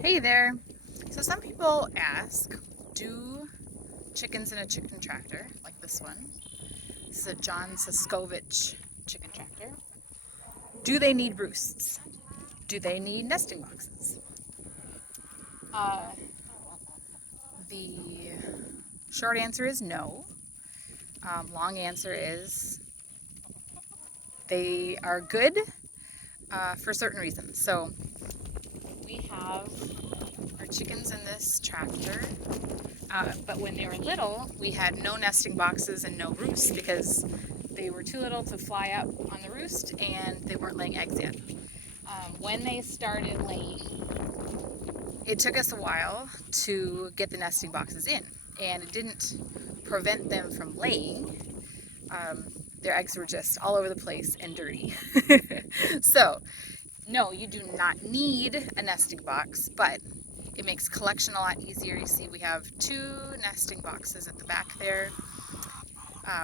Hey there. So some people ask, do chickens in a chicken tractor, like this one? This is a John Suscovich chicken tractor. Do they need roosts? Do they need nesting boxes? Uh, the short answer is no. Long answer is they are good for certain reasons. So we have our chickens in this tractor. But when they were little, we had no nesting boxes and no roosts because they were too little to fly up on the roost and they weren't laying eggs yet. When they started laying, it took us a while to get the nesting boxes in, and it didn't prevent them from laying. Their eggs were just all over the place and dirty. So, no, you do not need a nesting box, but it makes collection a lot easier. You see we have 2 nesting boxes at the back there,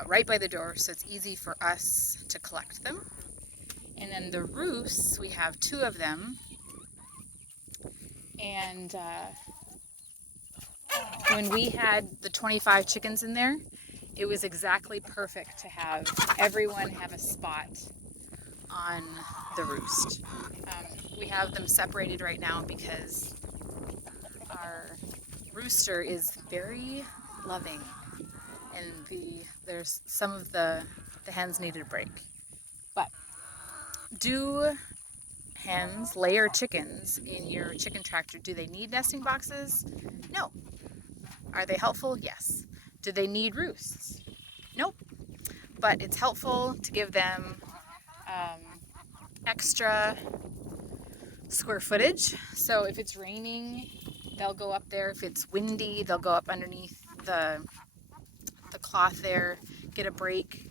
right by the door, so it's easy for us to collect them. And then the roosts, we have 2 of them. And when we had the 25 chickens in there, it was exactly perfect to have everyone have a spot on the roost. We have them separated right now because our rooster is very loving, and there's some of the hens needed a break. But do hens lay or chickens in your chicken tractor? Do they need nesting boxes? No. Are they helpful? Yes. Do they need roosts? Nope. But it's helpful to give them extra square footage. So if it's raining, they'll go up there. If it's windy, they'll go up underneath the cloth there, get a break.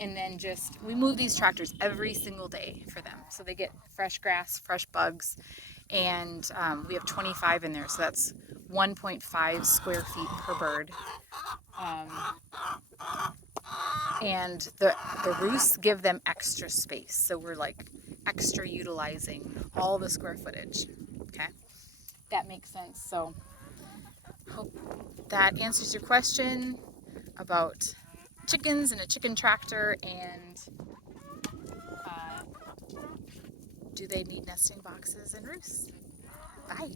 And then we move these tractors every single day for them. So they get fresh grass, fresh bugs, and we have 25 in there. So that's 1.5 square feet per bird. And the roosts give them extra space. So we're like extra utilizing all the square footage. Okay, that makes sense. So hope that answers your question about chickens and a chicken tractor, and do they need nesting boxes and roosts? Bye.